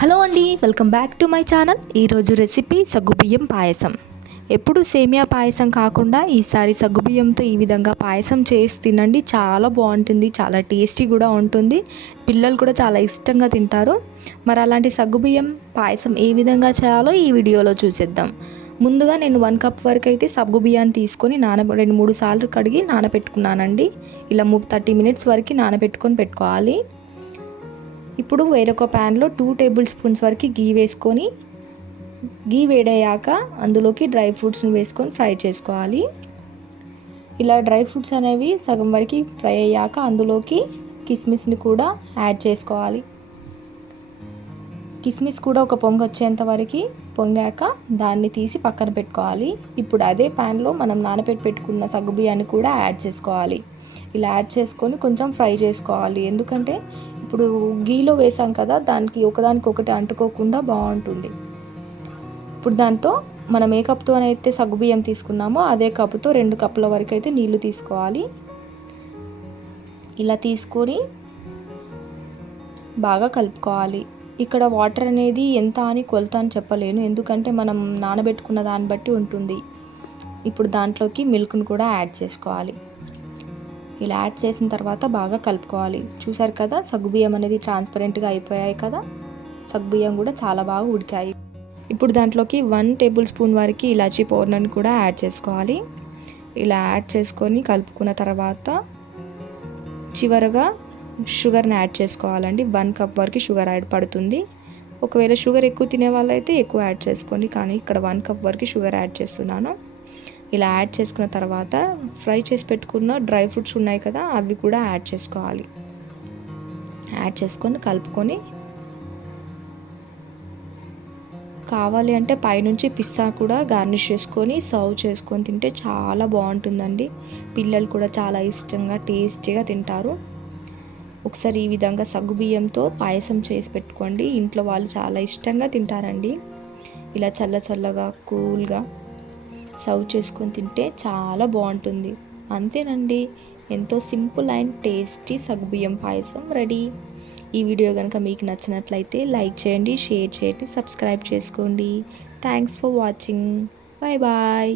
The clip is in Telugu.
హలో అండి, welcome back to my channel. ఈరోజు రెసిపీ సగ్గుబియ్యం పాయసం. ఎప్పుడు సేమియా పాయసం కాకుండా ఈసారి సగ్గుబియ్యంతో ఈ విధంగా పాయసం చేసి తినండి. చాలా బాగుంటుంది, చాలా టేస్టీ కూడా ఉంటుంది. పిల్లలు కూడా చాలా ఇష్టంగా తింటారు. మరి అలాంటి సగ్గుబియ్యం పాయసం ఏ విధంగా చేయాలో ఈ వీడియోలో చూసేద్దాం. ముందుగా నేను 1 కప్ వరకు అయితే సగ్గుబియ్యాన్ని తీసుకొని 2-3 సార్లు కడిగి నానబెట్టుకున్నానండి. ఇలా 30 మినిట్స్ వరకు నానబెట్టుకొని పెట్టుకోవాలి. ఇప్పుడు వేరొక ప్యాన్లో 2 టేబుల్ స్పూన్స్ వరకు గీ వేసుకొని, గీ వేడయ్యాక అందులోకి డ్రై ఫ్రూట్స్ని వేసుకొని ఫ్రై చేసుకోవాలి. ఇలా డ్రై ఫ్రూట్స్ అనేవి సగం వరకు ఫ్రై అయ్యాక అందులోకి కిస్మిస్ని కూడా యాడ్ చేసుకోవాలి. కిస్మిస్ కూడా ఒక పొంగు వచ్చేంత వరకు పొంగాక దాన్ని తీసి పక్కన పెట్టుకోవాలి. ఇప్పుడు అదే ప్యాన్లో మనం పెట్టుకున్న సగ్గుబియ్యాన్ని కూడా యాడ్ చేసుకోవాలి. ఇలా యాడ్ చేసుకొని కొంచెం ఫ్రై చేసుకోవాలి. ఎందుకంటే ఇప్పుడు గీలో వేసాం కదా, దానికి ఒకదానికొకటి అంటుకోకుండా బాగుంటుంది. ఇప్పుడు దాంతో మనం ఏ కప్తో అయితే సగ్గుబియ్యం తీసుకున్నామో అదే కప్పుతో 2 కప్పుల వరకు అయితే నీళ్లు తీసుకోవాలి. ఇలా తీసుకొని బాగా కలుపుకోవాలి. ఇక్కడ వాటర్ అనేది ఎంత అని కొలత అని చెప్పలేను, ఎందుకంటే మనం నానబెట్టుకున్న దాన్ని బట్టి ఉంటుంది. ఇప్పుడు దాంట్లోకి మిల్క్ను కూడా యాడ్ చేసుకోవాలి. ఇలా యాడ్ చేసిన తర్వాత బాగా కలుపుకోవాలి. చూసారు కదా, సగ్గుబియ్యం అనేది ట్రాన్స్పరెంట్గా అయిపోయాయి కదా. సగ్గుబియ్యం కూడా చాలా బాగా ఉడికాయి. ఇప్పుడు దాంట్లోకి 1 టేబుల్ స్పూన్ వరకు ఇలాచీ పౌడర్ని కూడా యాడ్ చేసుకోవాలి. ఇలా యాడ్ చేసుకొని కలుపుకున్న తర్వాత చివరగా షుగర్ని యాడ్ చేసుకోవాలండి. 1 కప్ వరకు షుగర్ యాడ్ పడుతుంది. ఒకవేళ షుగర్ ఎక్కువ తినే వాళ్ళైతే ఎక్కువ యాడ్ చేసుకోండి, కానీ ఇక్కడ 1 కప్ వరకు షుగర్ యాడ్ చేస్తున్నాను. ఇలా యాడ్ చేసుకున్న తర్వాత ఫ్రై చేసి పెట్టుకున్న డ్రై ఫ్రూట్స్ ఉన్నాయి కదా, అవి కూడా యాడ్ చేసుకోవాలి. యాడ్ చేసుకొని కలుపుకొని, కావాలి అంటే పైనుంచి పిస్తా కూడా గార్నిష్ చేసుకొని సర్వ్ చేసుకొని తింటే చాలా బాగుంటుందండి. పిల్లలు కూడా చాలా ఇష్టంగా టేస్టీగా తింటారు. ఒకసారి ఈ విధంగా సగ్గుబియ్యంతో పాయసం చేసి పెట్టుకోండి, ఇంట్లో వాళ్ళు చాలా ఇష్టంగా తింటారండి. ఇలా చల్లగా కూల్గా సర్వ్ చేసుకొని తింటే చాలా బాగుంటుంది. అంతేనండి, ఎంతో సింపుల్ అండ్ టేస్టీ సగ్గుబియ్యం పాయసం రెడీ. ఈ వీడియో కనుక మీకు నచ్చినట్లయితే లైక్ చేయండి, షేర్ చేయండి, సబ్స్క్రైబ్ చేసుకోండి. Thanks for watching. Bye bye.